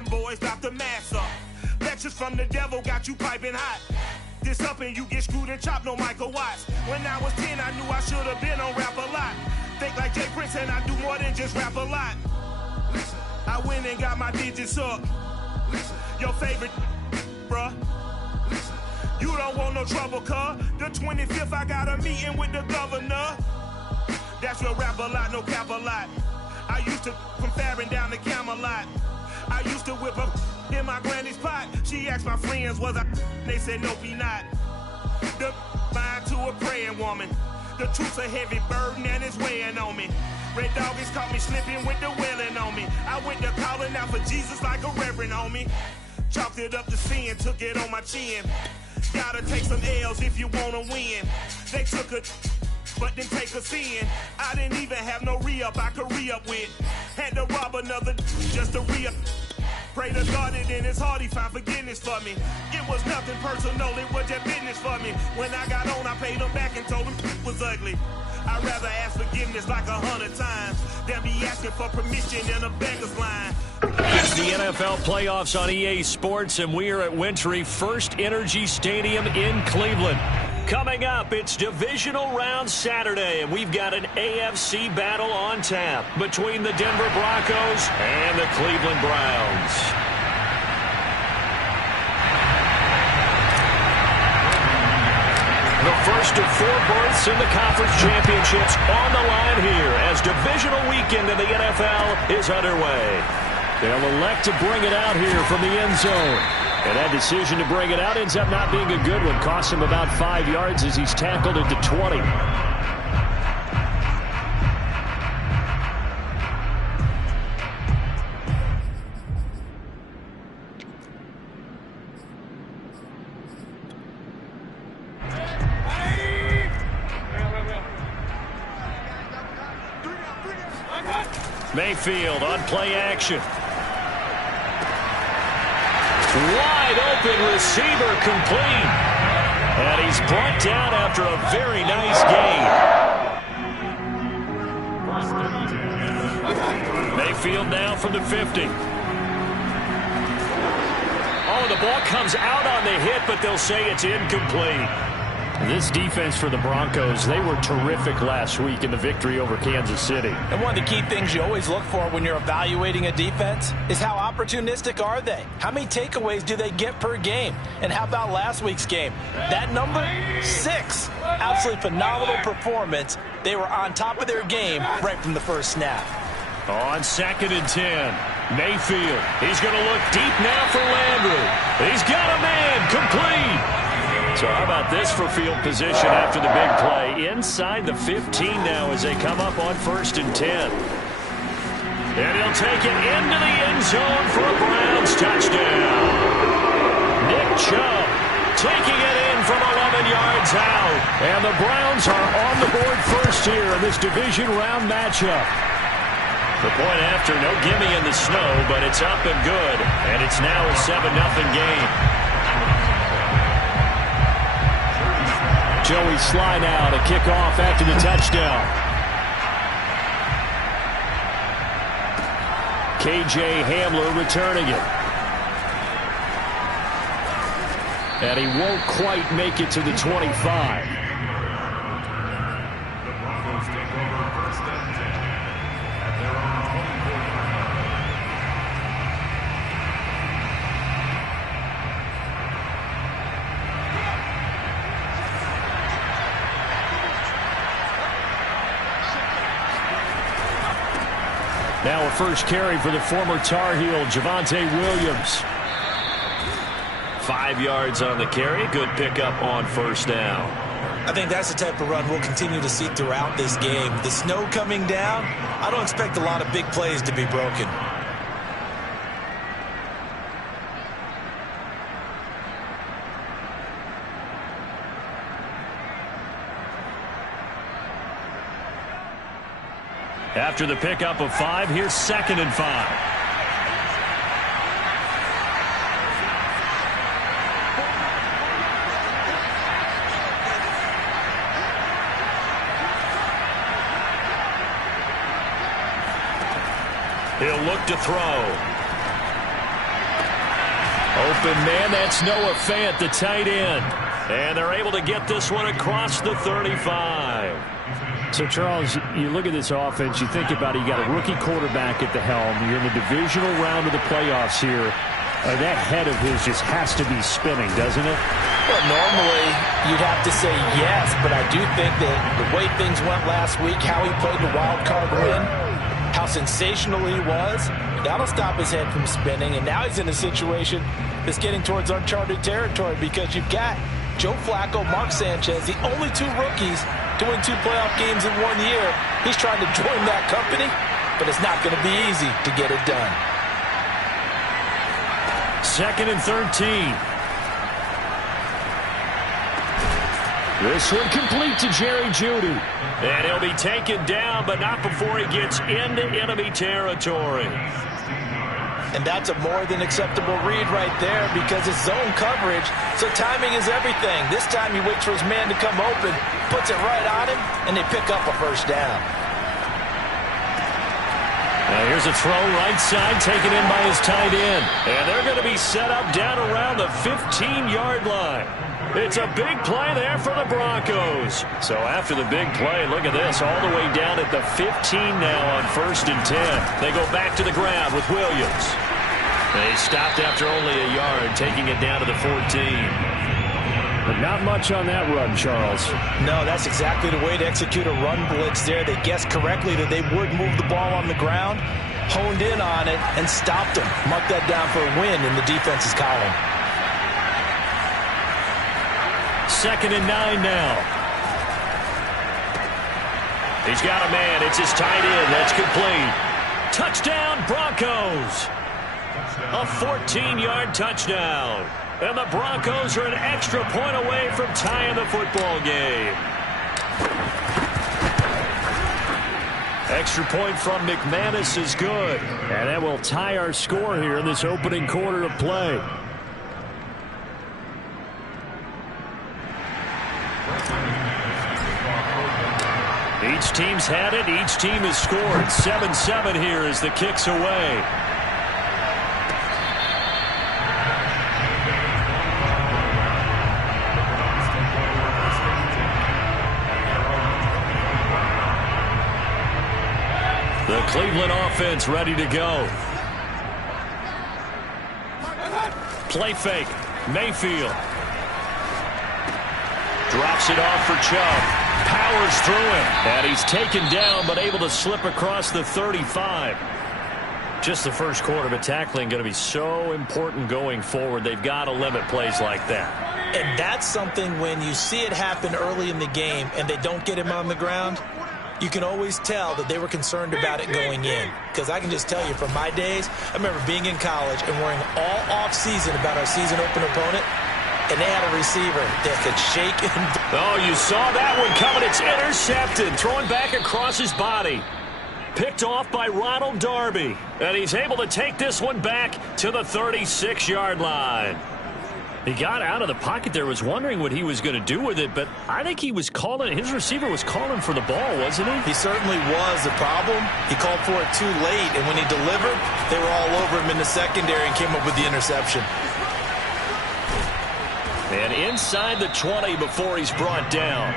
them boys about to mass up. Lectures from the devil got you piping hot. This up and you get screwed and chopped, no Michael Watts. When I was 10, I knew I should have been on rap a lot. Think like Jay Prince and I do more than just rap a lot. I went and got my digits up. Your favorite, bruh. You don't want no trouble, cuz. The 25th, I got a meeting with the governor. That's real rap a lot, no cap a lot. I used to from Farron down to Camelot. I used to whip up in my granny's pot. She asked my friends, was I? They said, nope, he not. The mind to a praying woman. The truth's a heavy burden and it's weighing on me. Red Doggies caught me slipping with the wailing on me. I went to calling out for Jesus like a reverend on me. Chalked it up to sin, took it on my chin. Gotta take some L's if you wanna win. They took a but then take a sin. I didn't even have no re-up I could re-up with. Had to rob another just to re-up. Pray to God and in his heart he found forgiveness for me. It was nothing personal, it was just business for me. When I got on, I paid him back and told him it was ugly. I'd rather ask forgiveness like 100 times than be asking for permission in a beggar's line. It's the NFL playoffs on EA Sports, and we are at Wintry First Energy Stadium in Cleveland. Coming up, it's Divisional Round Saturday, and we've got an AFC battle on tap between the Denver Broncos and the Cleveland Browns. The first of 4 berths in the conference championships on the line here as divisional weekend in the NFL is underway. They'll elect to bring it out here from the end zone. And that decision to bring it out ends up not being a good one. Costs him about 5 yards as he's tackled into 20. Mayfield on play action. Wide open receiver complete. And he's brought down after a very nice gain. Mayfield now from the 50. Oh, the ball comes out on the hit, but they'll say it's incomplete. This defense for the Broncos, they were terrific last week in the victory over Kansas City. And one of the key things you always look for when you're evaluating a defense is how opportunistic are they? How many takeaways do they get per game? And how about last week's game? That number, 6. Absolutely phenomenal performance. They were on top of their game right from the first snap. On 2nd and 10, Mayfield. He's going to look deep now for Landry. He's got a man complete. So how about this for field position after the big play? Inside the 15 now as they come up on 1st and 10. And he'll take it into the end zone for a Browns touchdown. Nick Chubb taking it in from 11 yards out. And the Browns are on the board first here in this division round matchup. The point after, no gimme in the snow, but it's up and good. And it's now a 7-0 game. Joey Sly now to kick off after the touchdown. KJ Hamler returning it. And he won't quite make it to the 25. Now a first carry for the former Tar Heel, Javonte Williams. 5 yards on the carry. Good pickup on first down. I think that's the type of run we'll continue to see throughout this game. The snow coming down, I don't expect a lot of big plays to be broken. After the pickup of 5, here's 2nd and 5. He'll look to throw. open man. That's Noah Fant, the tight end. And they're able to get this one across the 35. So, Charles, you look at this offense, you think about it, you got a rookie quarterback at the helm. You're in the divisional round of the playoffs here. That head of his just has to be spinning, doesn't it? Well, normally you'd have to say yes, but I do think that the way things went last week, how he played the wild card win, how sensational he was, that'll stop his head from spinning. And now he's in a situation that's getting towards uncharted territory because you've got Joe Flacco, Mark Sanchez, the only two rookies to win 2 playoff games in 1 year. He's trying to join that company, but it's not going to be easy to get it done. 2nd and 13. This one complete to Jerry Jeudy. And he'll be taken down, but not before he gets into enemy territory. And that's a more than acceptable read right there because it's zone coverage, so timing is everything. This time he waits for his man to come open, puts it right on him, and they pick up a first down. Now here's a throw right side taken in by his tight end. And they're going to be set up down around the 15-yard line. It's a big play there for the Broncos. So after the big play, look at this, all the way down at the 15 now on 1st and 10. They go back to the ground with Williams. They stopped after only a yard, taking it down to the 14. But not much on that run, Charles. No, that's exactly the way to execute a run blitz there. They guessed correctly that they would move the ball on the ground, honed in on it, and stopped them. Mark that down for a win in the defense's column. 2nd and 9 now. He's got a man. It's his tight end. That's complete. Touchdown, Broncos. A 14-yard touchdown. And the Broncos are an extra point away from tying the football game. Extra point from McManus is good. And that will tie our score here in this opening quarter of play. Each team's had it. Each team has scored. 7-7 here as the kick's away. The Cleveland offense ready to go. Play fake. Mayfield. Drops it off for Chubb. Powers through him. And he's taken down, but able to slip across the 35. Just the first quarter, but tackling going to be so important going forward. They've got to limit plays like that. And that's something when you see it happen early in the game and they don't get him on the ground, you can always tell that they were concerned about it going in. Because I can just tell you from my days, I remember being in college and worrying all off-season about our season open opponent. And they had a receiver that could shake and... Oh, you saw that one coming. It's intercepted. Throwing back across his body. Picked off by Ronald Darby. And he's able to take this one back to the 36-yard line. He got out of the pocket there, was wondering what he was going to do with it, but I think he was calling, his receiver was calling for the ball, wasn't he? He certainly was. The problem, he called for it too late, and when he delivered, they were all over him in the secondary and came up with the interception. And inside the 20 before he's brought down.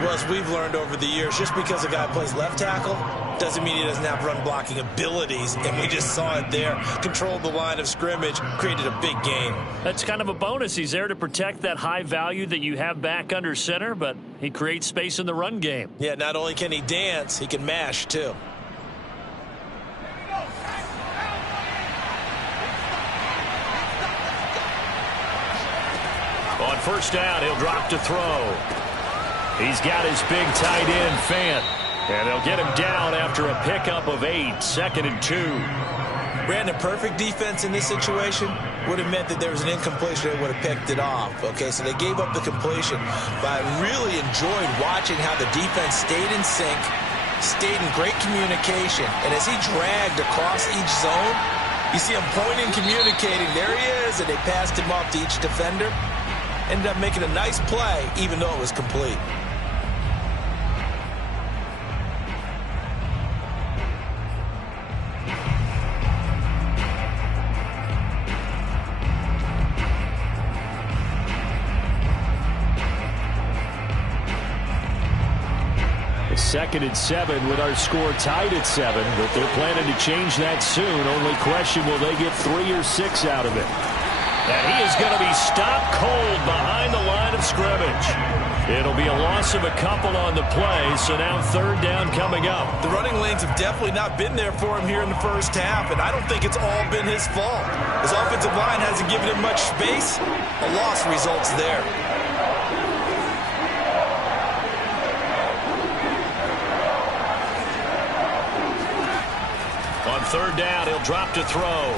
Well, as we've learned over the years, just because a guy plays left tackle doesn't mean he doesn't have run-blocking abilities, and we just saw it there. Controlled the line of scrimmage, created a big game. That's kind of a bonus. He's there to protect that high value that you have back under center, but he creates space in the run game. Yeah, not only can he dance, he can mash, too. On first down, he'll drop to throw. He's got his big tight end, Fant. And they'll get him down after a pickup of 8, 2nd and 2. Brandon, perfect defense in this situation would have meant that there was an incompletion that would have picked it off. Okay, so they gave up the completion. But I really enjoyed watching how the defense stayed in sync, stayed in great communication. And as he dragged across each zone, you see him pointing, communicating. There he is, and they passed him off to each defender. Ended up making a nice play, even though it was complete. 2nd and 7 with our score tied at 7, but they're planning to change that soon. Only question, will they get 3 or 6 out of it? And he is going to be stopped cold behind the line of scrimmage. It'll be a loss of a couple on the play, so now 3rd down coming up. The running lanes have definitely not been there for him here in the first half, and I don't think it's all been his fault. His offensive line hasn't given him much space. A loss results there. On 3rd down, he'll drop to throw.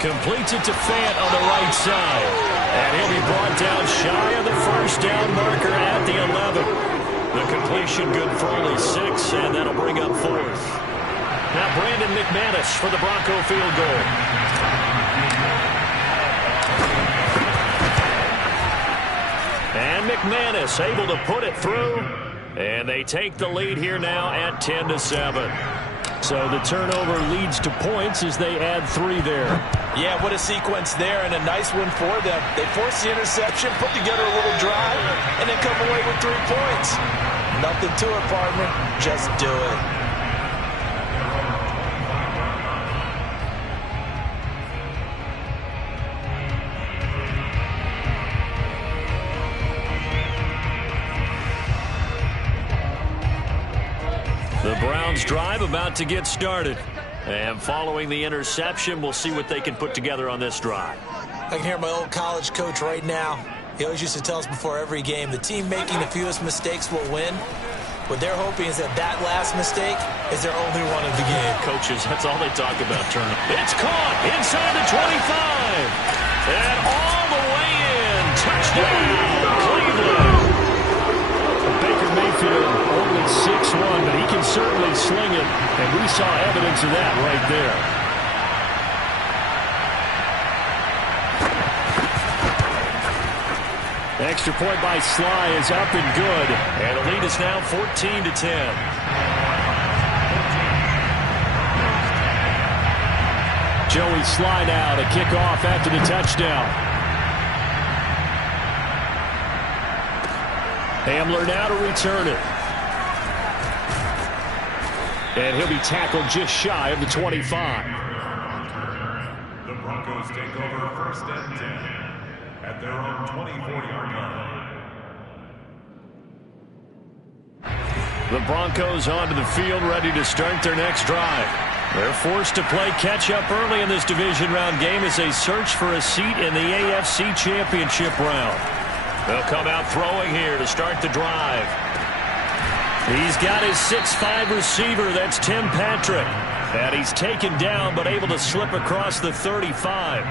Completes it to Fant on the right side. And he'll be brought down shy of the 1st down marker at the 11. The completion good for only 6, and that'll bring up 4th. Now Brandon McManus for the Bronco field goal. And McManus able to put it through. And they take the lead here now at 10-7. So the turnover leads to points as they add 3 there. Yeah, what a sequence there, and a nice one for them. They force the interception, put together a little drive, and then come away with 3 points. Nothing to it, partner. Just do it. The Browns drive about to get started. And following the interception, we'll see what they can put together on this drive. I can hear my old college coach right now. He always used to tell us before every game, the team making the fewest mistakes will win. What they're hoping is that that last mistake is their only one of the game. Coaches, that's all they talk about, Turner. It's caught inside the 25. And all the way in. Touchdown, Cleveland. Baker Mayfield only 6'1", but he can certainly sling it, and we saw evidence of that right there. Extra point by Sly is up and good. And the lead is now 14-10. Joey Sly now to kick off after the touchdown. Hamler now to return it. And he'll be tackled just shy of the 25. The Broncos take over 1st and 10 at their own 24-yard line. The Broncos onto the field, ready to start their next drive. They're forced to play catch-up early in this division round game as they search for a seat in the AFC Championship round. They'll come out throwing here to start the drive. He's got his 6'5" receiver. That's Tim Patrick. And he's taken down but able to slip across the 35.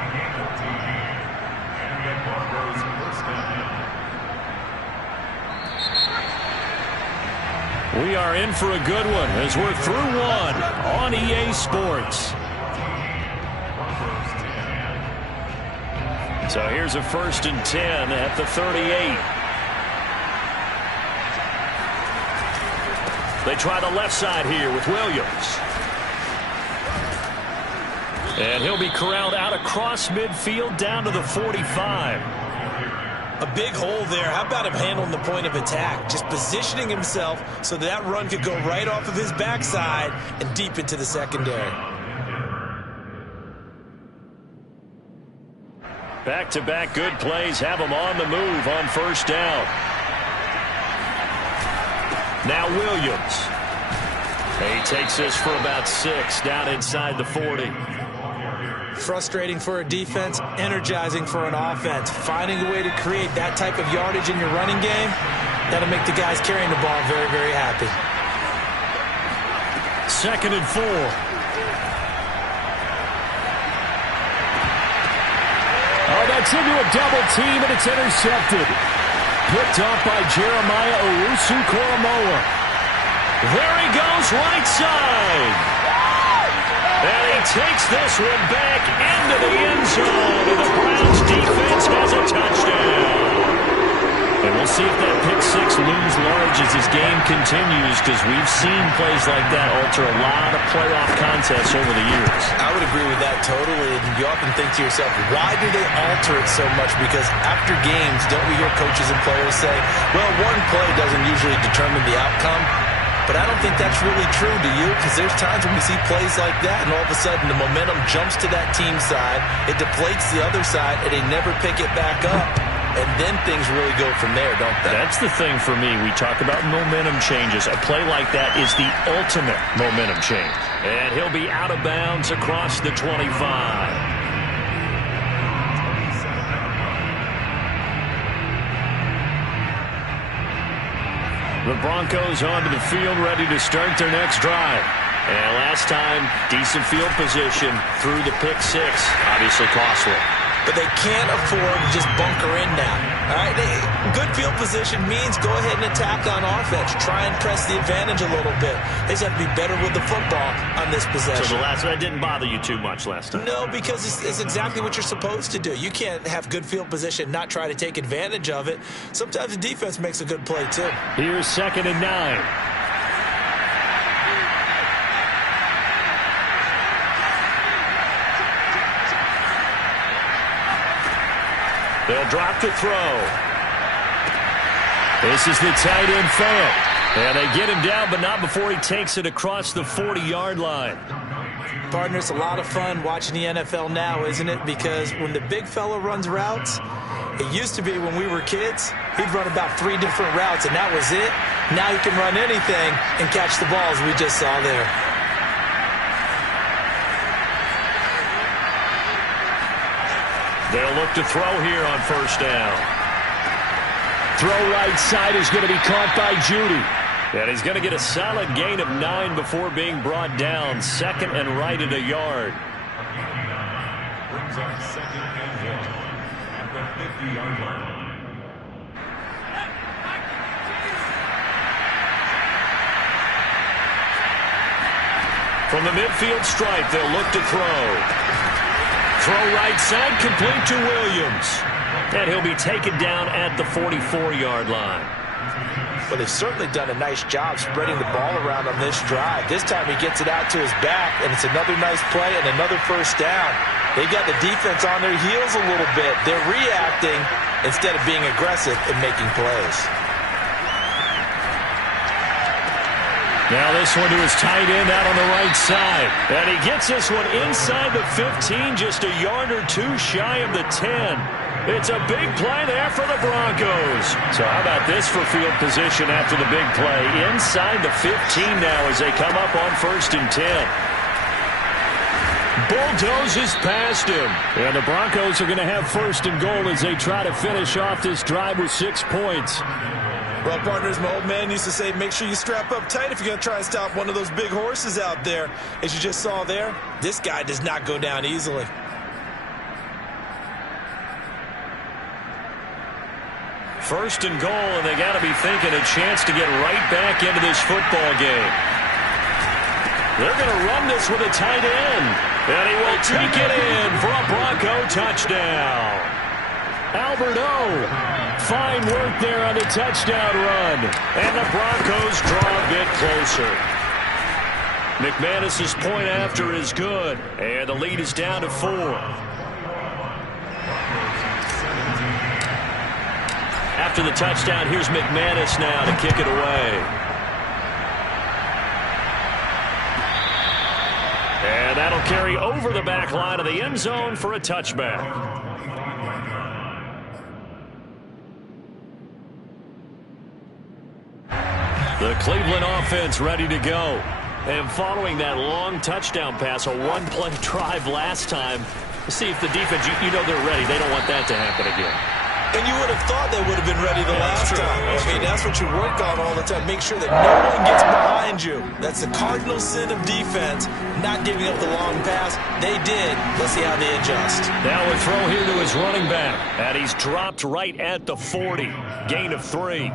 We are in for a good one as we're through one on EA Sports. So here's a 1st and 10 at the 38. They try the left side here with Williams. And he'll be corralled out across midfield down to the 45. A big hole there. How about him handling the point of attack? Just positioning himself so that run could go right off of his backside and deep into the secondary. Back-to-back good plays have him on the move on 1st down. Now Williams. He takes this for about 6 down inside the 40. Frustrating for a defense, energizing for an offense. Finding a way to create that type of yardage in your running game, that'll make the guys carrying the ball very, very happy. 2nd and 4. Oh, that's into a double team, and it's intercepted. Picked off by Jeremiah Owusu-Koramoah. There he goes, right side. And he takes this one back into the end zone. And the Browns defense has a touchdown. And we'll see if that pick 6 looms large as this game continues, because we've seen plays like that alter a lot of playoff contests over the years. I would agree with that totally. And you often think to yourself, why do they alter it so much? Because after games, don't we hear coaches and players say, well, one play doesn't usually determine the outcome? but I don't think that's really true, do you? Because there's times when we see plays like that, and all of a sudden the momentum jumps to that team side, it deflates the other side, and they never pick it back up. And then things really go from there, don't they? That's the thing for me. We talk about momentum changes. A play like that is the ultimate momentum change. And he'll be out of bounds across the 25. The Broncos onto the field, ready to start their next drive. And last time, decent field position through the pick six. Obviously costly. But they can't afford to just bunker in now. All right, good field position means go ahead and attack on offense. Try and press the advantage a little bit. They just have to be better with the football on this possession. So the last one didn't bother you too much last time? No, because it's exactly what you're supposed to do. You can't have good field position, not try to take advantage of it. Sometimes the defense makes a good play, too. Here's 2nd and 9. They'll drop to throw. This is the tight end Fant. And they get him down, but not before he takes it across the 40-yard line. Partner, it's a lot of fun watching the NFL now, isn't it? Because when the big fella runs routes, it used to be when we were kids, he'd run about 3 different routes, and that was it. Now he can run anything and catch the balls we just saw there. They'll look to throw here on 1st down. Throw right side is going to be caught by Judy. And he's going to get a solid gain of 9 before being brought down. 2nd and right at a yard. Brings up 2nd and 1 at the 50-yard line. From the midfield stripe, they'll look to throw. Throw right side, complete to Williams. And he'll be taken down at the 44-yard line. Well, they've certainly done a nice job spreading the ball around on this drive. This time he gets it out to his back, and it's another nice play and another 1st down. They got the defense on their heels a little bit. They're reacting instead of being aggressive and making plays. Now this one to his tight end out on the right side. And he gets this one inside the 15, just a yard or 2 shy of the 10. It's a big play there for the Broncos. So how about this for field position after the big play? Inside the 15 now as they come up on 1st and 10. Bulldozes past him. And the Broncos are going to have 1st and goal as they try to finish off this drive with 6 points. Well, partners, my old man used to say, make sure you strap up tight if you're going to try and stop one of those big horses out there. As you just saw there, this guy does not go down easily. First and goal, and they got to be thinking a chance to get right back into this football game. They're going to run this with a tight end, and he will take it in for a Bronco touchdown. Albert O, fine work there on the touchdown run. And the Broncos draw a bit closer. McManus's point after is good. And the lead is down to 4. After the touchdown, here's McManus now to kick it away. And that'll carry over the back line of the end zone for a touchback. The Cleveland offense ready to go. And following that long touchdown pass, a one-play drive last time, see if the defense, you know they're ready. They don't want that to happen again. And you would have thought they would have been ready the last time. I mean, that's what you work on all the time. Make sure that no one gets behind you. That's the cardinal sin of defense, not giving up the long pass. They did. Let's see how they adjust. Now a throw here to his running back. And he's dropped right at the 40. Gain of 3.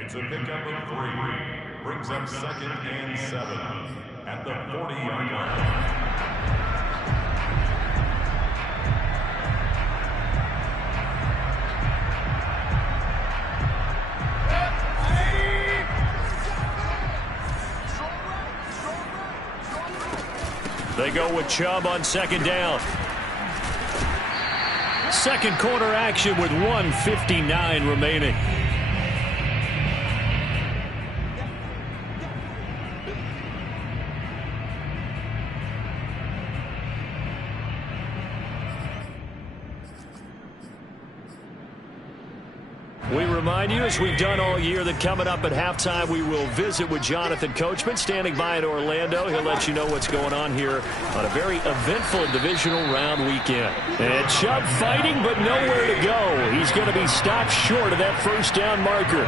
It's a pickup of 3. Brings up 2nd and 7 at the 40-yard line. They go with Chubb on 2nd down. Second quarter action with 1:59 remaining. We remind you, as we've done all year, that coming up at halftime, we will visit with Jonathan Coachman, standing by in Orlando. He'll let you know what's going on here on a very eventful divisional round weekend. And Chubb fighting, but nowhere to go. He's going to be stopped short of that first down marker.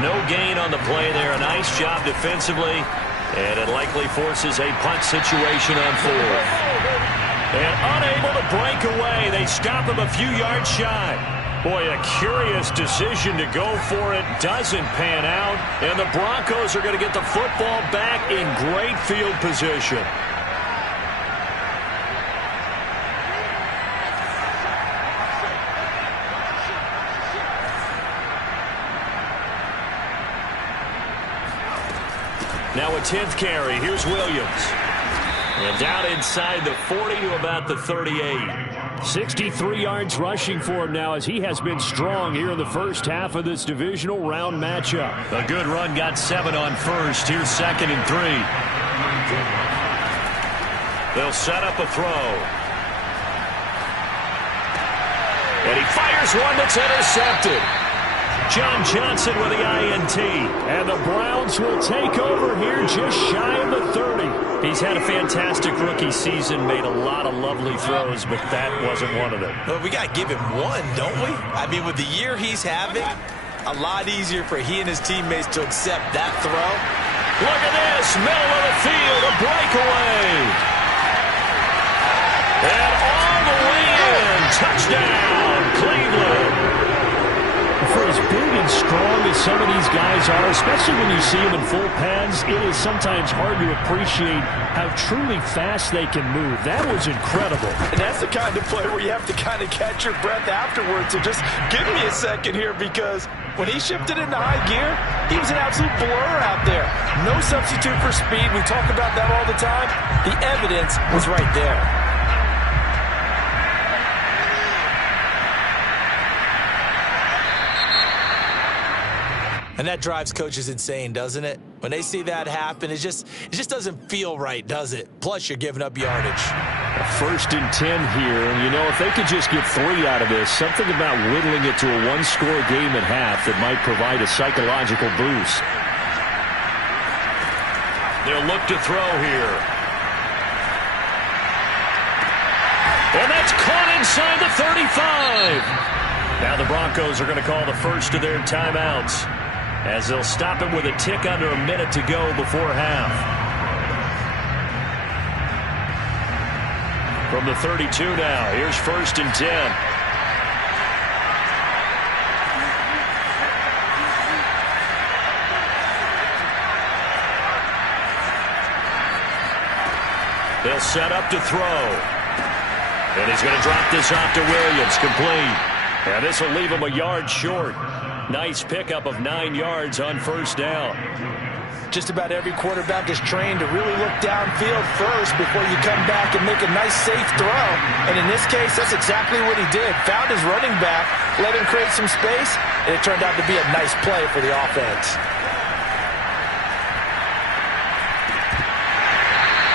No gain on the play there. A nice job defensively, and it likely forces a punt situation on fourth. And unable to break away, they stop him a few yards shy. Boy, a curious decision to go for it. Doesn't pan out. And the Broncos are going to get the football back in great field position. Now a 10th carry. Here's Williams. And down inside the 40 to about the 38. 63 yards rushing for him now, as he has been strong here in the first half of this divisional round matchup. A good run, got 7 on first. Here's 2nd and 3. They'll set up a throw. And he fires one that's intercepted. John Johnson with the INT. And the Browns will take over here just shy of the 30. He's had a fantastic rookie season, made a lot of lovely throws, but that wasn't one of them. Well, we got to give him one, don't we? I mean, with the year he's having, a lot easier for he and his teammates to accept that throw. Look at this, middle of the field, a breakaway. And all the way in, touchdown, Cleveland. For as big and strong as some of these guys are, especially when you see them in full pads, it is sometimes hard to appreciate how truly fast they can move. That was incredible. And that's the kind of play where you have to kind of catch your breath afterwards. So just give me a second here, because when he shifted into high gear, he was an absolute blur out there. No substitute for speed. We talk about that all the time. The evidence was right there. And that drives coaches insane, doesn't it? When they see that happen, it just doesn't feel right, does it? Plus, you're giving up yardage. 1st and 10 here. You know, if they could just get 3 out of this, something about whittling it to a one-score game at half that might provide a psychological boost. They'll look to throw here. And that's caught inside the 35. Now the Broncos are going to call the first of their timeouts, as they'll stop him with a tick under a minute to go before half. From the 32 now, here's 1st and 10. They'll set up to throw. And he's going to drop this off to Williams, complete. And this will leave him a yard short. Nice pickup of 9 yards on 1st down. Just about every quarterback is trained to really look downfield first before you come back and make a nice, safe throw. And in this case, that's exactly what he did. Found his running back, let him create some space, and it turned out to be a nice play for the offense.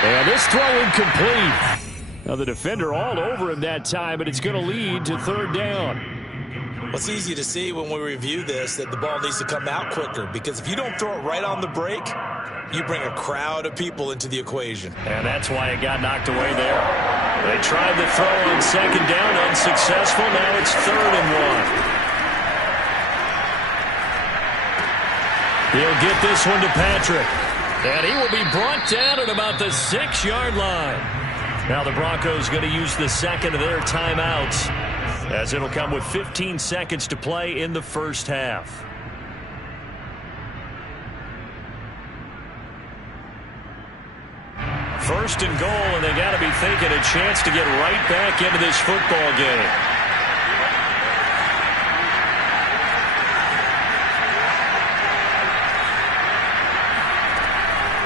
And this throw incomplete. Now the defender all over him that time, but it's going to lead to 3rd down. Well, it's easy to see when we review this that the ball needs to come out quicker, because if you don't throw it right on the break, you bring a crowd of people into the equation. And that's why it got knocked away there. They tried the throw on 2nd down, unsuccessful. Now it's 3rd and 1. He'll get this one to Patrick. And he will be brought down at about the 6-yard line. Now the Broncos going to use the 2nd of their timeouts, as it'll come with 15 seconds to play in the first half. First and goal, and they got to be thinking a chance to get right back into this football game.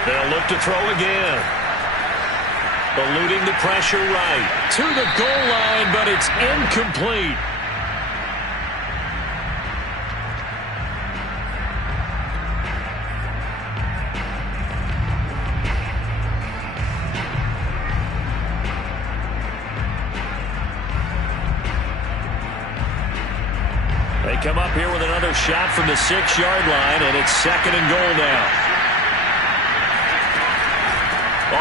They'll look to throw again. Eluding the pressure right to the goal line, but it's incomplete. They come up here with another shot from the 6-yard line, and it's 2nd and goal now.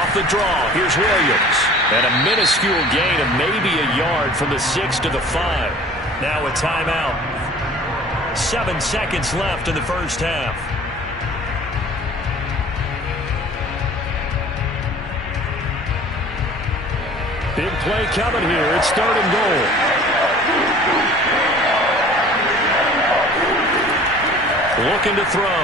Off the draw, here's Williams. And a minuscule gain of maybe a yard from the 6 to the 5. Now a timeout. 7 seconds left in the first half. Big play coming here. It's 3rd and goal. Looking to throw.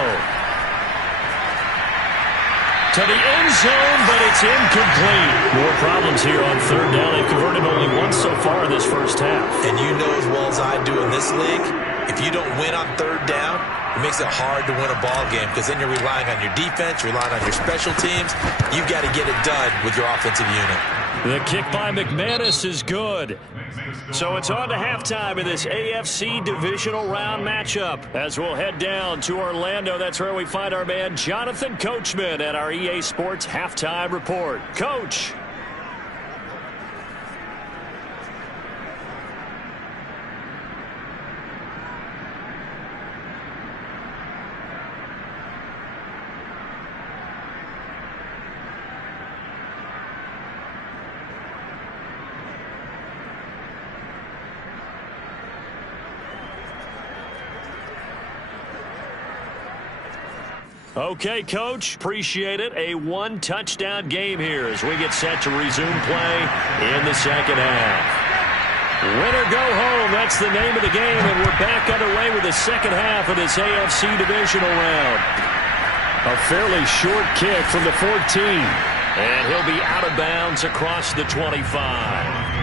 To the end zone, but it's incomplete. More problems here on 3rd down. They've converted only once so far in this first half. And you know as well as I do in this league, if you don't win on 3rd down, it makes it hard to win a ball game because then you're relying on your defense, relying on your special teams. You've got to get it done with your offensive unit. The kick by McManus is good. So it's on to halftime in this AFC divisional round matchup. As we'll head down to Orlando, that's where we find our man Jonathan Coachman at our EA Sports Halftime Report. Coach. Okay, Coach, appreciate it. A 1-touchdown game here as we get set to resume play in the second half. Win or go home, that's the name of the game, and we're back underway with the second half of this AFC divisional round. A fairly short kick from the 14, and he'll be out of bounds across the 25.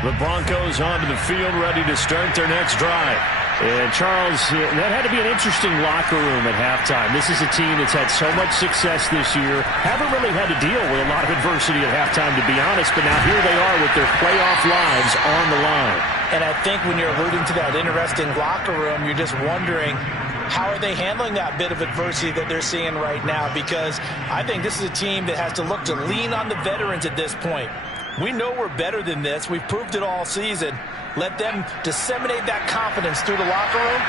The Broncos onto the field, ready to start their next drive. And, Charles, that had to be an interesting locker room at halftime. This is a team that's had so much success this year. Haven't really had to deal with a lot of adversity at halftime, to be honest. But now here they are with their playoff lives on the line. And I think when you're alluding to that interesting locker room, you're just wondering, how are they handling that bit of adversity that they're seeing right now? Because I think this is a team that has to look to lean on the veterans at this point. We know we're better than this. We've proved it all season. Let them disseminate that confidence through the locker room.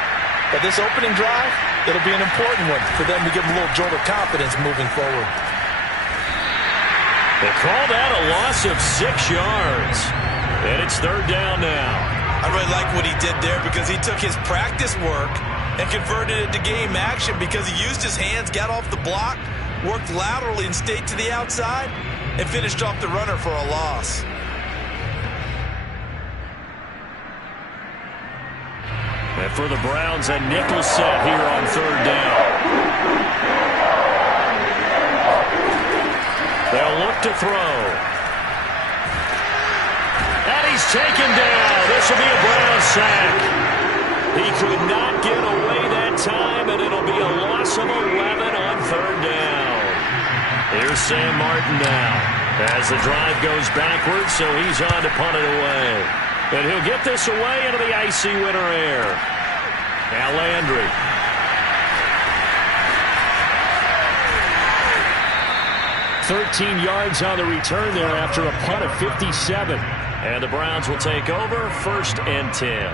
But this opening drive, it'll be an important one for them to give them a little jolt of confidence moving forward. They call that a loss of 6 yards. And it's 3rd down now. I really like what he did there because he took his practice work and converted it to game action because he used his hands, got off the block, worked laterally and stayed to the outside, and finished off the runner for a loss. And for the Browns, a nickel set here on 3rd down. They'll look to throw. And he's taken down. This will be a Brown sack. He could not get away that time, and it'll be a loss of 11 on 3rd down. Here's Sam Martin now as the drive goes backwards, so he's on to punt it away. And he'll get this away into the icy winter air. Now Landry. "13 yards on the return there after a punt of 57. And the Browns will take over 1st and 10.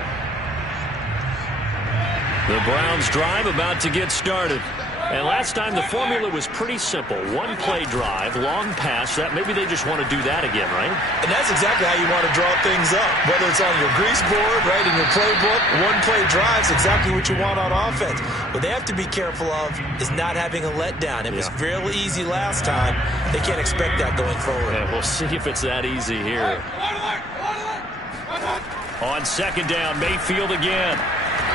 The Browns drive about to get started. And last time the formula was pretty simple. 1-play drive, long pass. That maybe they just want to do that again, right? And that's exactly how you want to draw things up. Whether it's on your grease board, right, in your playbook, 1-play drive is exactly what you want on offense. What they have to be careful of is not having a letdown. It was real easy last time. They can't expect that going forward. Yeah, we'll see if it's that easy here. On 2nd down, Mayfield again.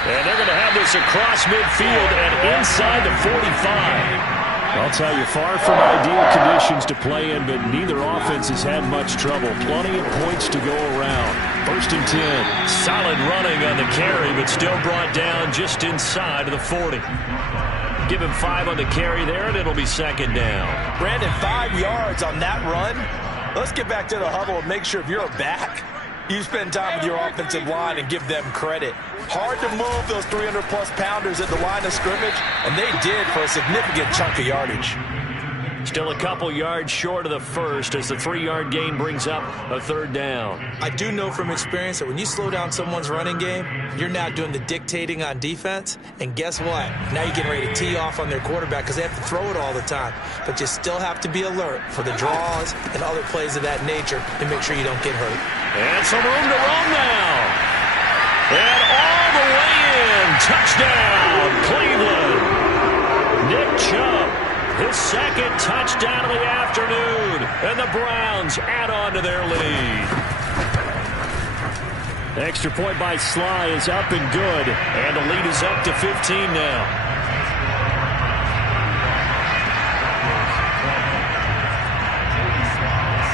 And they're going to have this across midfield and inside the 45. I'll tell you, far from ideal conditions to play in, but neither offense has had much trouble. Plenty of points to go around. 1st and 10. Solid running on the carry, but still brought down just inside of the 40. Give him 5 on the carry there, and it'll be 2nd down. Brandon, 5 yards on that run. Let's get back to the huddle and make sure if you're a back, You spend time with your offensive line and give them credit. Hard to move those 300-plus pounders at the line of scrimmage, and they did for a significant chunk of yardage. Still a couple yards short of the first as the 3-yard gain brings up a third down. I do know from experience that when you slow down someone's running game, you're now doing the dictating on defense. And guess what? Now you're getting ready to tee off on their quarterback because they have to throw it all the time. But you still have to be alert for the draws and other plays of that nature to make sure you don't get hurt. And some room to roam now. And all the way in. Touchdown, Cleveland. Nick Chubb. His second touchdown of the afternoon, and the Browns add on to their lead. Extra point by Sly is up and good, and the lead is up to 15 now.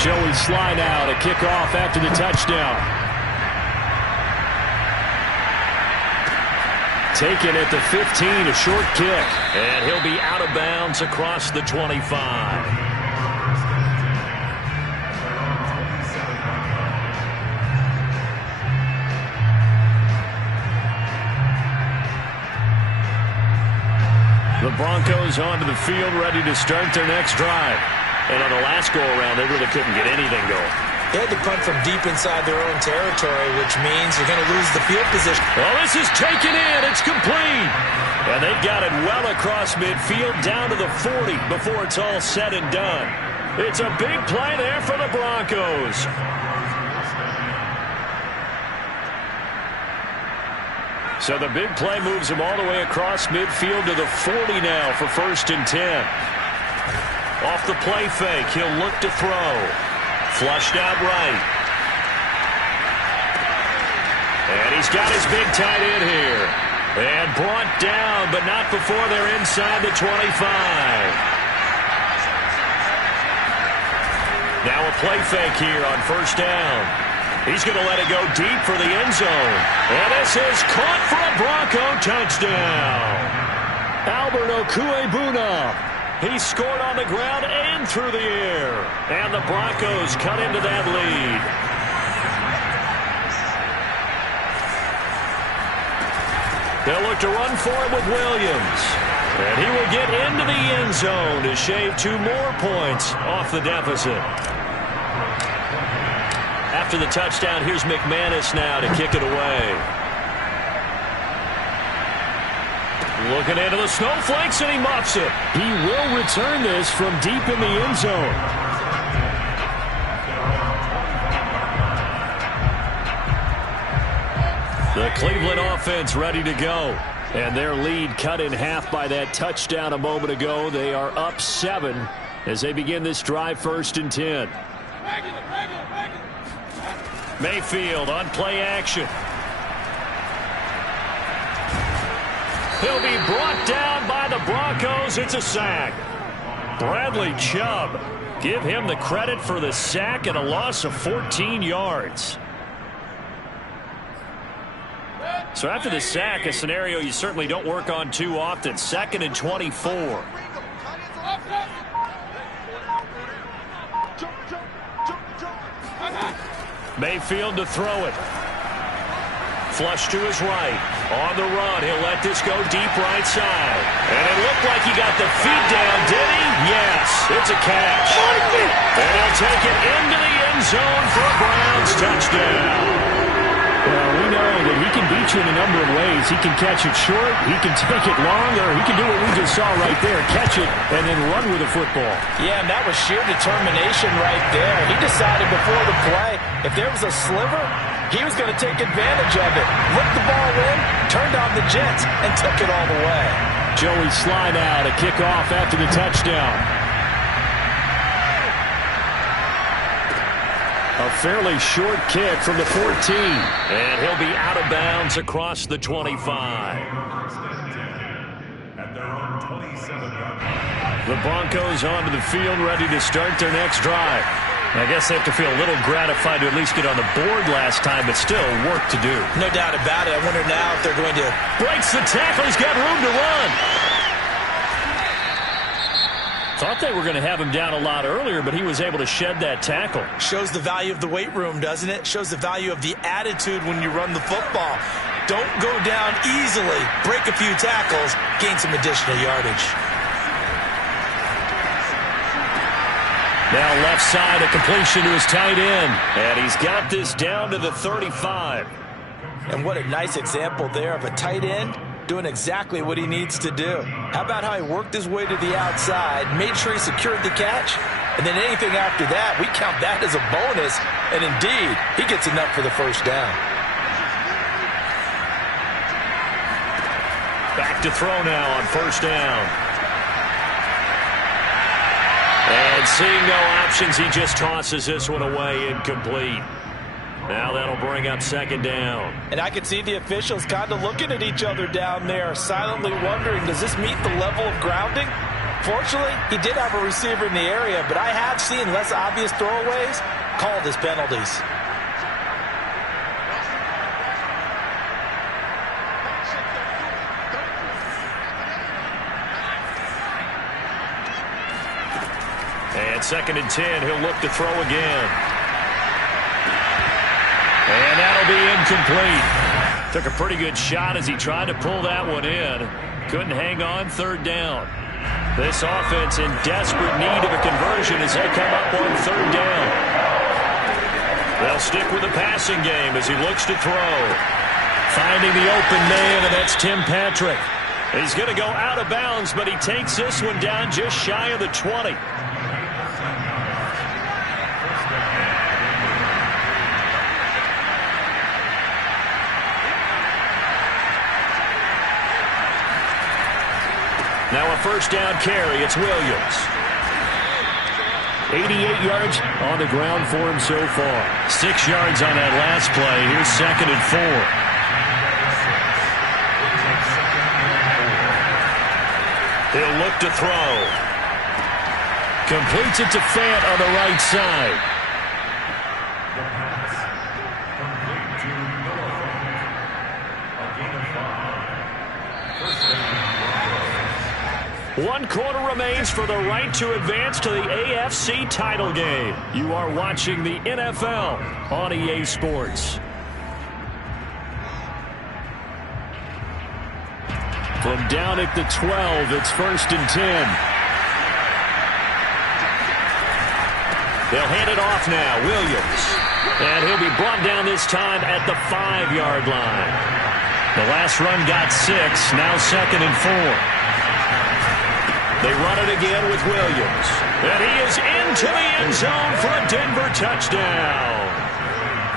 Joey Sly now to kick off after the touchdown. Taken at the 15, a short kick. And he'll be out of bounds across the 25. The Broncos onto the field, ready to start their next drive. And on the last go-around, they really couldn't get anything going. They had to punt from deep inside their own territory, which means you're going to lose the field position. Well, this is taken in. It's complete. And they've got it well across midfield down to the 40 before it's all said and done. It's a big play there for the Broncos. So the big play moves him all the way across midfield to the 40 now for 1st and 10. Off the play fake, he'll look to throw. Flushed out right. And he's got his big tight end here. And brought down, but not before they're inside the 25. Now a play fake here on 1st down. He's going to let it go deep for the end zone. And this is caught for a Bronco touchdown. Albert Okwuegbuna. He scored on the ground and through the air. And the Broncos cut into that lead. They'll look to run for it with Williams. And he will get into the end zone to shave 2 more points off the deficit. After the touchdown, here's McManus now to kick it away. Looking into the snowflakes, and he muffs it. He will return this from deep in the end zone. The Cleveland offense ready to go. And their lead cut in half by that touchdown a moment ago. They are up 7 as they begin this drive 1st and 10. Mayfield on play action. He'll be brought down by the Broncos. It's a sack. Bradley Chubb. Give him the credit for the sack and a loss of 14 yards. So after the sack, a scenario you certainly don't work on too often. 2nd and 24. Mayfield to throw it. Flush to his right. On the run, he'll let this go deep right side. And it looked like he got the feet down, did he? Yes, it's a catch. And he'll take it into the end zone for a Browns touchdown. Well, we know that he can beat you in a number of ways. He can catch it short, he can take it long, or he can do what we just saw right there, catch it and then run with the football. Yeah, and that was sheer determination right there. He decided before the play, if there was a sliver, he was going to take advantage of it. Looked the ball in, turned on the jets, and took it all the way. Joey Sly now to kick off after the touchdown. A fairly short kick from the 14. And he'll be out of bounds across the 25. The Broncos onto the field, ready to start their next drive. I guess they have to feel a little gratified to at least get on the board last time, but still work to do. No doubt about it. I wonder now if they're going to... Breaks the tackle. He's got room to run. Thought they were going to have him down a lot earlier, but he was able to shed that tackle. Shows the value of the weight room, doesn't it? Shows the value of the attitude when you run the football. Don't go down easily. Break a few tackles. Gain some additional yardage. Now left side, a completion to his tight end. And he's got this down to the 35. And what a nice example there of a tight end doing exactly what he needs to do. How about how he worked his way to the outside, made sure he secured the catch, and then anything after that, we count that as a bonus. And indeed, he gets enough for the first down. Back to throw now on first down. And seeing no options, he just tosses this one away, incomplete. Now that'll bring up second down. And I could see the officials kind of looking at each other down there, silently wondering, does this meet the level of grounding? Fortunately, he did have a receiver in the area, but I have seen less obvious throwaways called as penalties. And second and 10, he'll look to throw again. And that'll be incomplete. Took a pretty good shot as he tried to pull that one in. Couldn't hang on, third down. This offense in desperate need of a conversion as they come up on third down. They'll stick with the passing game as he looks to throw. Finding the open man, and that's Tim Patrick. He's going to go out of bounds, but he takes this one down just shy of the 20. Now a first down carry. It's Williams. 88 yards on the ground for him so far. 6 yards on that last play. Here's second and 4. He'll look to throw. Completes it to Fant on the right side. One quarter remains for the right to advance to the AFC title game. You are watching the NFL on EA Sports. From down at the 12, it's first and 10. They'll hand it off now, Williams. And he'll be brought down this time at the 5-yard line. The last run got 6, now second and 4. They run it again with Williams. And he is into the end zone for a Denver touchdown.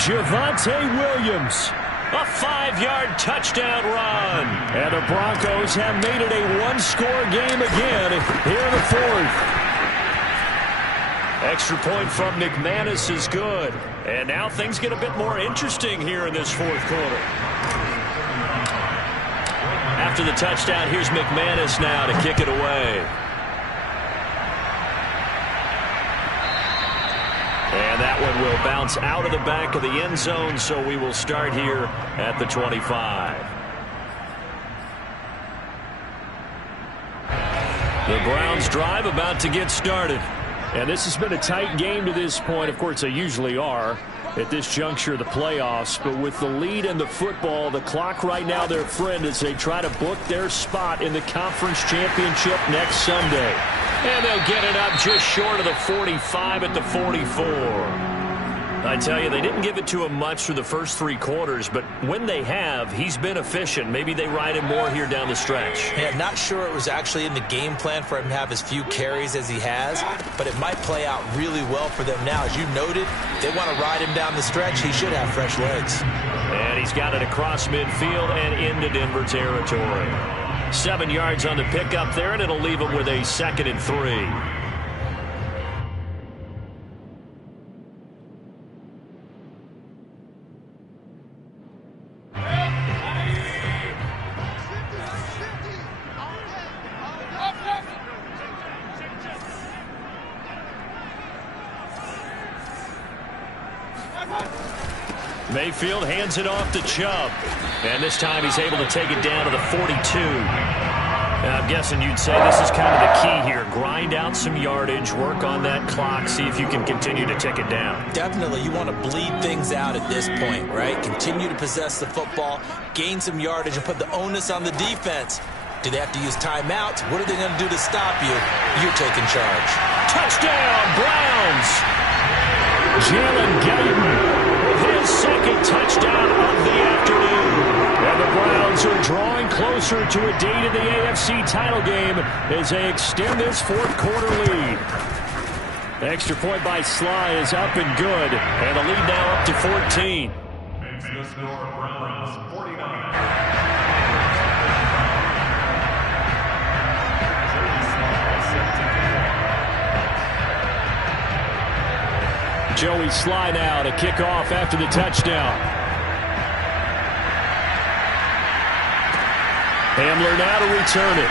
Javonte Williams, a 5-yard touchdown run. And the Broncos have made it a one-score game again here in the fourth. Extra point from McManus is good. And now things get a bit more interesting here in this fourth quarter. After the touchdown, here's McManus now to kick it away. And that one will bounce out of the back of the end zone, so we will start here at the 25. The Browns drive about to get started. And this has been a tight game to this point. Of course, they usually are at this juncture of the playoffs. But with the lead in the football, the clock right now their friend as they try to book their spot in the conference championship next Sunday. And they'll get it up just short of the 45 at the 44. I tell you, they didn't give it to him much through the first 3 quarters, but when they have, he's been efficient. Maybe they ride him more here down the stretch. Yeah, not sure it was actually in the game plan for him to have as few carries as he has, but it might play out really well for them now. As you noted, they want to ride him down the stretch. He should have fresh legs. And he's got it across midfield and into Denver territory. 7 yards on the pickup there, and it'll leave him with a second and 3. Mayfield hands it off to Chubb. And this time he's able to take it down to the 42. I'm guessing you'd say this is kind of the key here. Grind out some yardage, work on that clock, see if you can continue to tick it down. Definitely. You want to bleed things out at this point, right? Continue to possess the football, gain some yardage, and put the onus on the defense. Do they have to use timeouts? What are they going to do to stop you? You're taking charge. Touchdown, Browns! Jalen Guyton with his second touchdown of the afternoon. And the Browns are drawing closer to a date in the AFC title game as they extend this fourth quarter lead. The extra point by Sly is up and good, and the lead now up to 14. Makes the score Browns 49. Joey Sly now to kick off after the touchdown. Hamler now to return it.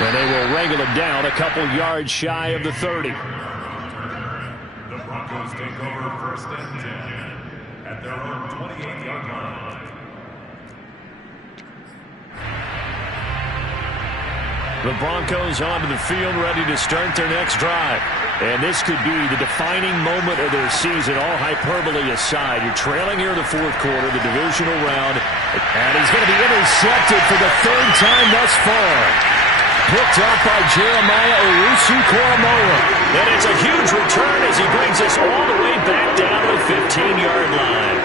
And they will wrangle it down a couple yards shy of the 30. The Broncos take over first and 10 at their own 28-yard line. The Broncos onto the field, ready to start their next drive. And this could be the defining moment of their season, all hyperbole aside. You're trailing here in the fourth quarter, the divisional round. And he's going to be intercepted for the third time thus far. Picked up by Jeremiah Owusu-Koramoah. And it's a huge return as he brings us all the way back down to the 15-yard line.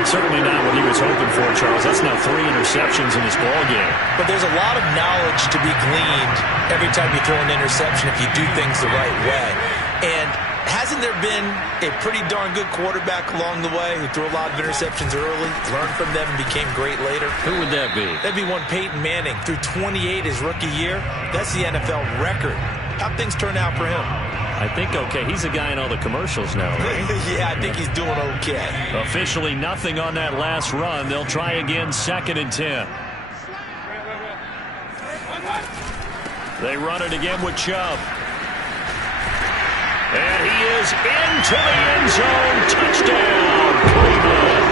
Certainly not what he was hoping for, Charles. That's now 3 interceptions in this ballgame. But there's a lot of knowledge to be gleaned every time you throw an interception if you do things the right way. And hasn't there been a pretty darn good quarterback along the way who threw a lot of interceptions early, learned from them, and became great later? Who would that be? That'd be one Peyton Manning. Threw 28 his rookie year. That's the NFL record. How'd things turn out for him? I think okay. He's a guy in all the commercials now, right? Yeah, I think he's doing okay. Officially nothing on that last run. They'll try again, 2nd and 10. They run it again with Chubb. And he is into the end zone. Touchdown, Cleveland.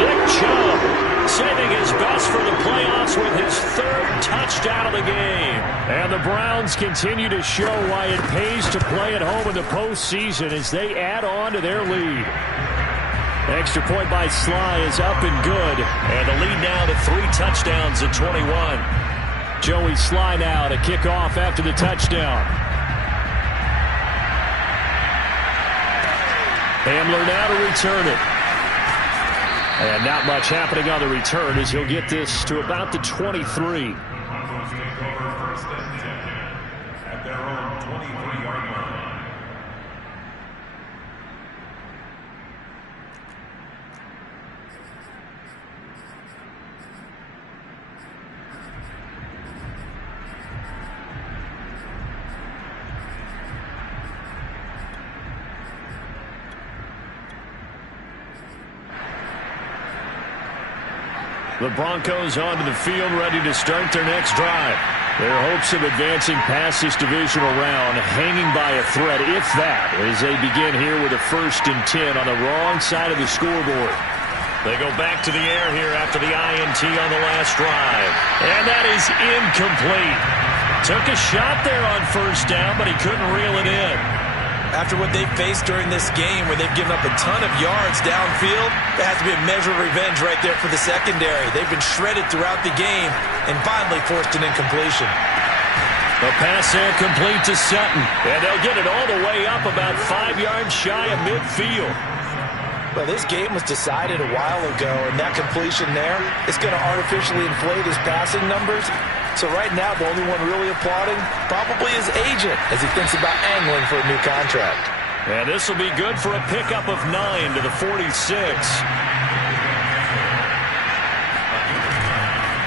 Nick Chubb saving his best for the playoffs with his 3rd touchdown of the game. And the Browns continue to show why it pays to play at home in the postseason as they add on to their lead. Extra point by Sly is up and good. And the lead now to 3 touchdowns at 21. Joey Sly now to kick off after the touchdown. Hamler now to return it. And not much happening on the return as he'll get this to about the 23. Broncos take over first and 10 at their own 23-yard line. The Broncos onto the field, ready to start their next drive. Their hopes of advancing past this divisional round hanging by a thread, if that, as they begin here with a 1st and 10 on the wrong side of the scoreboard. They go back to the air here after the INT on the last drive. And that is incomplete. Took a shot there on 1st down, but he couldn't reel it in. After what they've faced during this game where they've given up a ton of yards downfield, there has to be a measure of revenge right there for the secondary. They've been shredded throughout the game and finally forced an incompletion. The pass there complete to Sutton. And they'll get it all the way up about 5 yards shy of midfield. Well, this game was decided a while ago, and that completion there is going to artificially inflate his passing numbers. So right now, the only one really applauding probably his agent as he thinks about angling for a new contract. And this will be good for a pickup of 9 to the 46.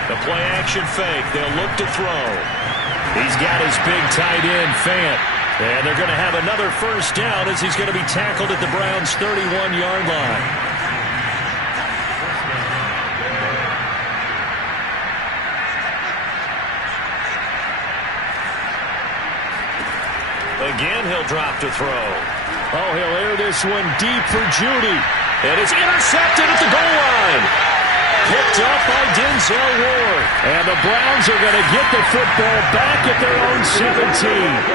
The play action fake. They'll look to throw. He's got his big tight end, Fant. And they're going to have another 1st down as he's going to be tackled at the Browns' 31-yard line. Again, he'll drop to throw. Oh, he'll air this one deep for Judy. And it's intercepted at the goal line. Picked up by Denzel Ward. And the Browns are going to get the football back at their own 17.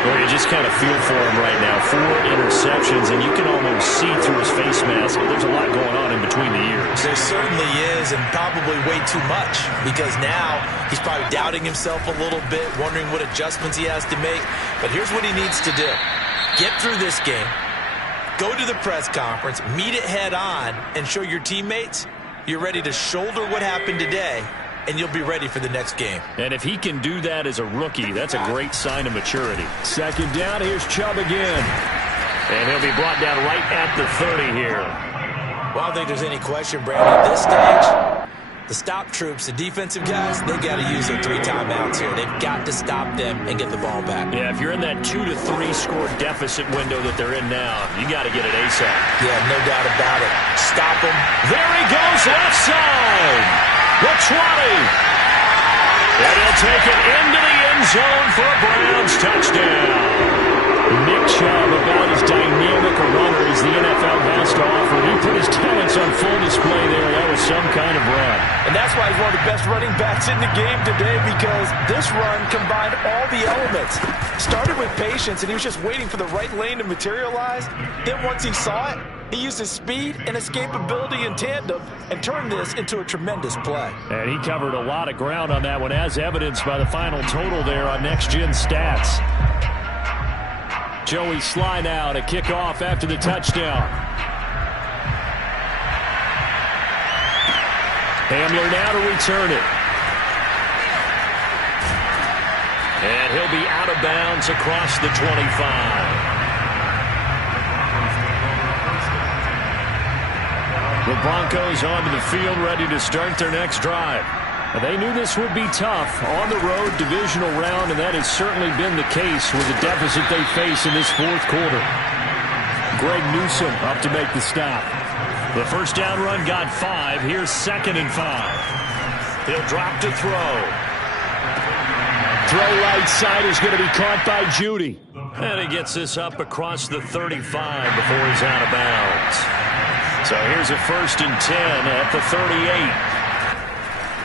Well, you just kind of feel for him right now. 4 interceptions, and you can almost see through his face mask. There's a lot going on in between the ears. There certainly is, and probably way too much, because now he's probably doubting himself a little bit, wondering what adjustments he has to make. But here's what he needs to do. Get through this game, go to the press conference, meet it head on, and show your teammates you're ready to shoulder what happened today, and you'll be ready for the next game. And if he can do that as a rookie, that's a great sign of maturity. Second down, here's Chubb again. And he'll be brought down right at the 30 here. Well, I don't think there's any question, Brandon. At this stage, the stop troops, the defensive guys, they got to use their 3 timeouts here. They've got to stop them and get the ball back. Yeah, if you're in that 2 to 3 score deficit window that they're in now, you got to get it ASAP. Yeah, no doubt about it. Stop them. There he goes, left side. The 20. And he'll take it into the end zone for a Browns touchdown. Nick Chubb, about as dynamic a runner as the NFL has to offer. He put his talents on full display there. That was some kind of run. And that's why he's one of the best running backs in the game today, because this run combined all the elements. Started with patience, and he was just waiting for the right lane to materialize. Then once he saw it, he used his speed and escapability in tandem and turned this into a tremendous play. And he covered a lot of ground on that one, as evidenced by the final total there on Next Gen Stats. Joey Sly now to kick off after the touchdown. Hamler now to return it. And he'll be out of bounds across the 25. The Broncos onto the field, ready to start their next drive. They knew this would be tough on the road, divisional round, and that has certainly been the case with the deficit they face in this fourth quarter. Greg Newsome up to make the stop. The first down run got 5. Here's 2nd and 5. He'll drop to throw. Throw right side is going to be caught by Judy. And he gets this up across the 35 before he's out of bounds. So here's a 1st and 10 at the 38.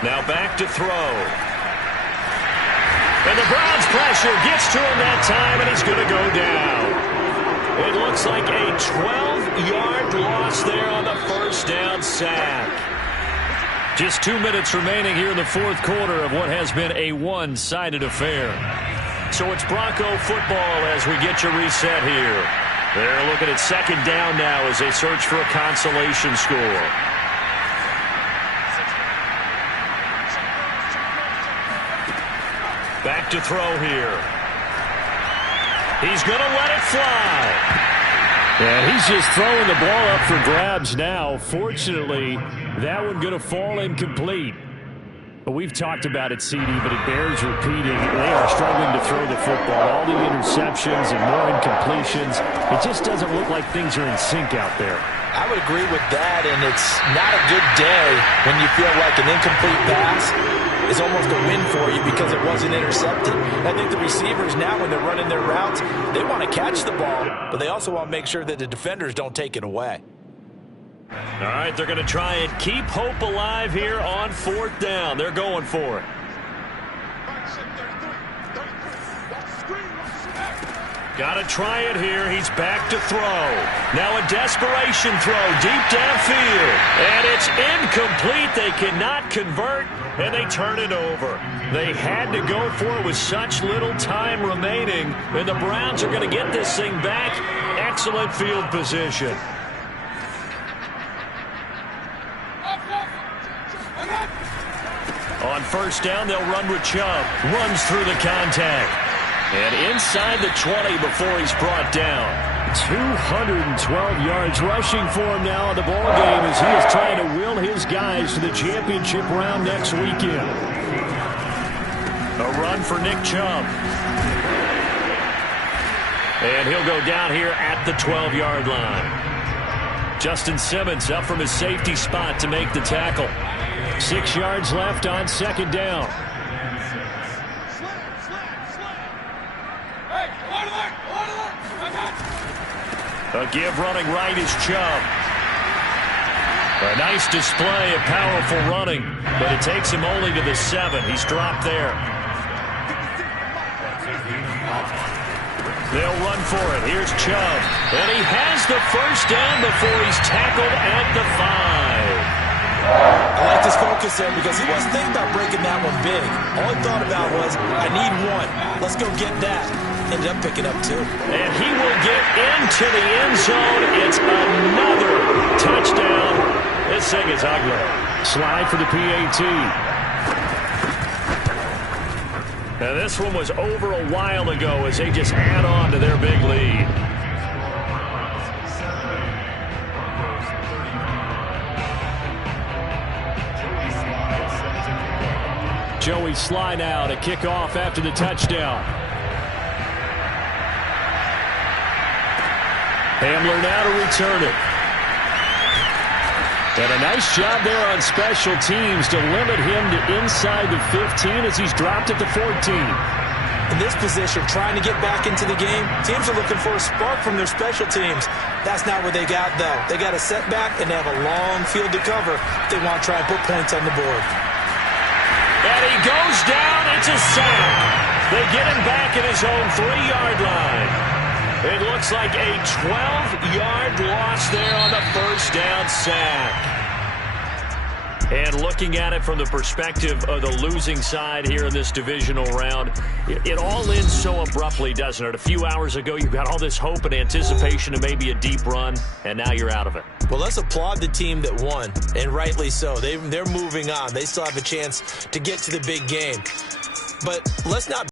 Now back to throw. And the Browns pressure gets to him that time, and he's going to go down. It looks like a 12-yard loss there on the first down sack. Just 2 minutes remaining here in the fourth quarter of what has been a one-sided affair. So it's Bronco football as we get you reset here. They're looking at 2nd down now as they search for a consolation score. Back to throw here. He's going to let it fly. Yeah, he's just throwing the ball up for grabs now. Fortunately, that one going to fall incomplete. But we've talked about it, CD, but it bears repeating. They are struggling to throw the football. All the interceptions and more incompletions. It just doesn't look like things are in sync out there. I would agree with that, and it's not a good day when you feel like an incomplete pass is almost a win for you because it wasn't intercepted. I think the receivers now, when they're running their routes, they want to catch the ball, but they also want to make sure that the defenders don't take it away. All right, they're going to try and keep hope alive here on 4th down. They're going for it. Got to try it here. He's back to throw. Now a desperation throw deep downfield. And it's incomplete. They cannot convert, and they turn it over. They had to go for it with such little time remaining, and the Browns are going to get this thing back. Excellent field position. On 1st down, they'll run with Chubb. Runs through the contact. And inside the 20 before he's brought down. 212 yards rushing for him now in the ball game as he is trying to will his guys to the championship round next weekend. A run for Nick Chubb. And he'll go down here at the 12-yard line. Justin Simmons up from his safety spot to make the tackle. 6 yards left on 2nd down. A give running right is Chubb. A nice display of powerful running, but it takes him only to the 7. He's dropped there. They'll run for it. Here's Chubb. And he has the first down before he's tackled at the 5. I like this focus there because he wasn't thinking about breaking that one big. All he thought about was, I need one. Let's go get that. Ended up picking up 2. And he will get into the end zone. It's another touchdown. This thing is ugly. Slide for the PAT. Now this one was over a while ago as they just add on to their big lead. Joey slide out, a kickoff after the touchdown. Hamler now to return it. And a nice job there on special teams to limit him to inside the 15 as he's dropped at the 14. In this position, trying to get back into the game, teams are looking for a spark from their special teams. That's not what they got, though. They got a setback, and they have a long field to cover if they want to try and put points on the board. And he goes down. It's a sack. They get him back at his own 3-yard line. It looks like a 12-yard loss there on the first down sack. And looking at it from the perspective of the losing side here in this divisional round, it all ends so abruptly, doesn't it? A few hours ago, you got all this hope and anticipation of maybe a deep run, and now you're out of it. Well, let's applaud the team that won, and rightly so. They're moving on. They still have a chance to get to the big game. But let's not